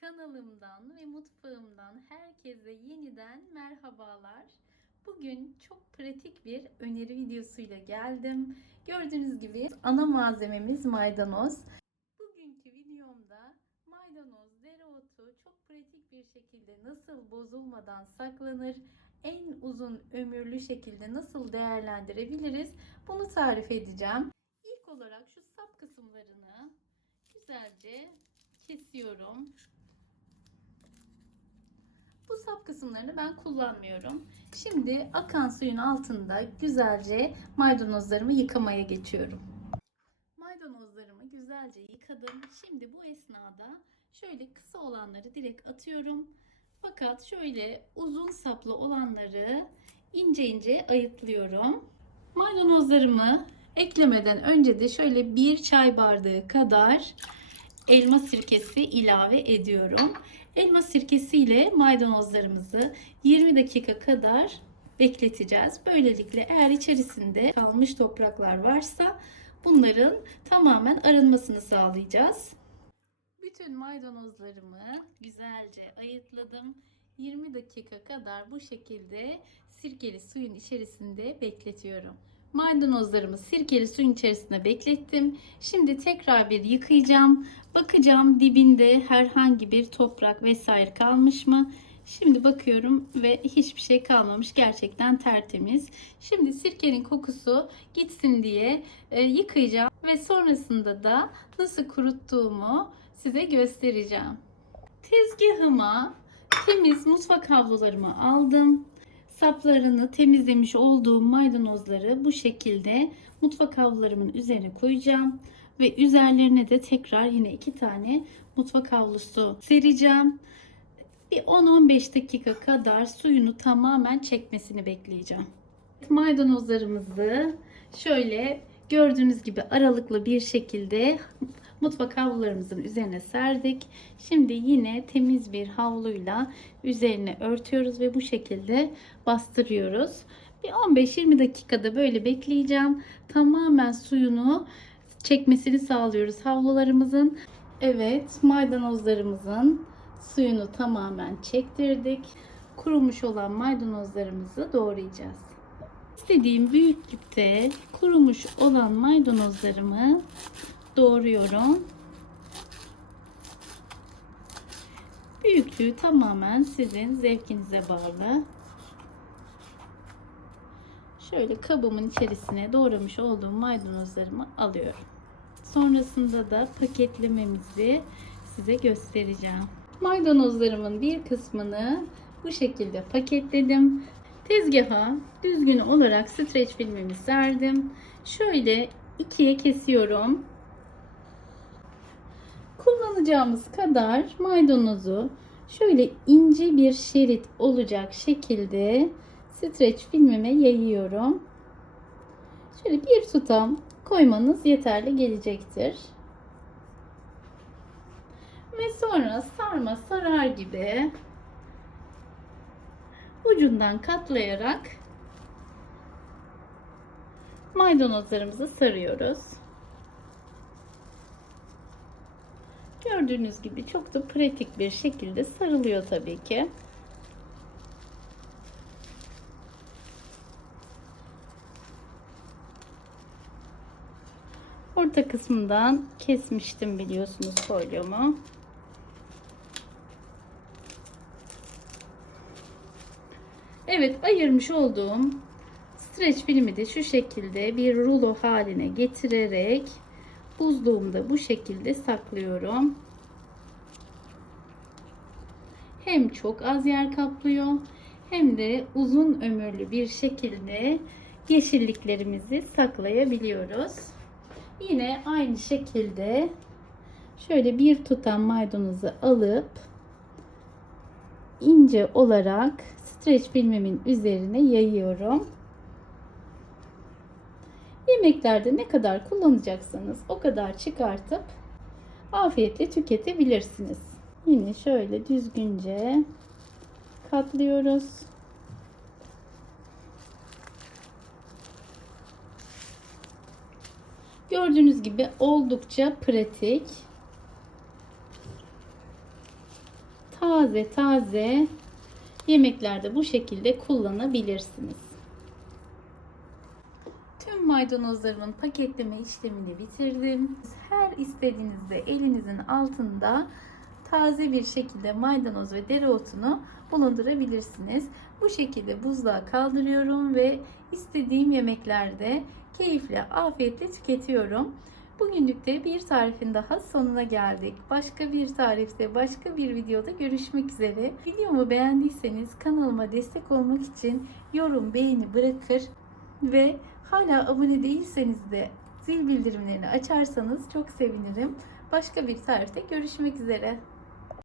Kanalımdan ve mutfağımdan herkese yeniden merhabalar. Bugün çok pratik bir öneri videosuyla geldim. Gördüğünüz gibi ana malzememiz maydanoz. Bugünkü videomda maydanoz, dereotu çok pratik bir şekilde nasıl bozulmadan saklanır, en uzun ömürlü şekilde nasıl değerlendirebiliriz bunu tarif edeceğim. İlk olarak şu sap kısımlarını güzelce kesiyorum. Sap kısımlarını ben kullanmıyorum. Şimdi akan suyun altında güzelce maydanozlarımı yıkamaya geçiyorum. Maydanozlarımı güzelce yıkadım. Şimdi bu esnada şöyle kısa olanları direkt atıyorum. Fakat şöyle uzun saplı olanları ince ince ayıtlıyorum. Maydanozlarımı eklemeden önce de şöyle bir çay bardağı kadar elma sirkesi ilave ediyorum. Elma sirkesi ile maydanozlarımızı 20 dakika kadar bekleteceğiz. Böylelikle eğer içerisinde kalmış topraklar varsa bunların tamamen arınmasını sağlayacağız. Bütün maydanozlarımı güzelce ayıtladım. 20 dakika kadar bu şekilde sirkeli suyun içerisinde bekletiyorum. Maydanozlarımı sirkeli suyun içerisinde beklettim. Şimdi tekrar bir yıkayacağım. Bakacağım dibinde herhangi bir toprak vesaire kalmış mı? Şimdi bakıyorum ve hiçbir şey kalmamış. Gerçekten tertemiz. Şimdi sirkenin kokusu gitsin diye e, yıkayacağım ve sonrasında da nasıl kuruttuğumu size göstereceğim. Tezgahıma temiz mutfak havlularımı aldım. Saplarını temizlemiş olduğum maydanozları bu şekilde mutfak havlularımın üzerine koyacağım ve üzerlerine de tekrar yine iki tane mutfak havlusu sereceğim. Bir 10-15 dakika kadar suyunu tamamen çekmesini bekleyeceğim. Maydanozlarımızı şöyle gördüğünüz gibi aralıklı bir şekilde mutfak havlularımızın üzerine serdik. Şimdi yine temiz bir havluyla üzerine örtüyoruz ve bu şekilde bastırıyoruz. Bir 15-20 dakikada böyle bekleyeceğim. Tamamen suyunu çekmesini sağlıyoruz havlularımızın. Evet maydanozlarımızın suyunu tamamen çektirdik. Kurumuş olan maydanozlarımızı doğrayacağız. İstediğim büyüklükte kurumuş olan maydanozlarımı doğruyorum. Büyüklüğü tamamen sizin zevkinize bağlı. Şöyle kabımın içerisine doğramış olduğum maydanozlarımı alıyorum. Sonrasında da paketlememizi size göstereceğim. Maydanozlarımın bir kısmını bu şekilde paketledim. Tezgaha düzgün olarak streç filmimi serdim. Şöyle ikiye kesiyorum. Kullanacağımız kadar maydanozu şöyle ince bir şerit olacak şekilde streç filmime yayıyorum. Şöyle bir tutam koymanız yeterli gelecektir. Ve sonra sarma sarar gibi ucundan katlayarak maydanozlarımızı sarıyoruz. Gördüğünüz gibi çok da pratik bir şekilde sarılıyor tabii ki. Orta kısmından kesmiştim biliyorsunuz folyomu. Evet ayırmış olduğum streç filmi de şu şekilde bir rulo haline getirerek buzluğumda bu şekilde saklıyorum. Hem çok az yer kaplıyor hem de uzun ömürlü bir şekilde yeşilliklerimizi saklayabiliyoruz. Yine aynı şekilde şöyle bir tutam maydanozu alıp ince olarak streç filmimin üzerine yayıyorum. Yemeklerde ne kadar kullanacaksanız o kadar çıkartıp afiyetle tüketebilirsiniz. Yine şöyle düzgünce katlıyoruz. Gördüğünüz gibi oldukça pratik. taze taze yemeklerde bu şekilde kullanabilirsiniz. Tüm maydanozlarımın paketleme işlemini bitirdim. Her istediğinizde elinizin altında taze bir şekilde maydanoz ve dereotunu bulundurabilirsiniz. Bu şekilde buzluğa kaldırıyorum ve istediğim yemeklerde keyifle, afiyetle tüketiyorum. Bugünlük de bir tarifin daha sonuna geldik. Başka bir tarifte, başka bir videoda görüşmek üzere. Videomu beğendiyseniz kanalıma destek olmak için yorum, beğeni bırakır ve hala abone değilseniz de zil bildirimlerini açarsanız çok sevinirim. Başka bir tarifte görüşmek üzere.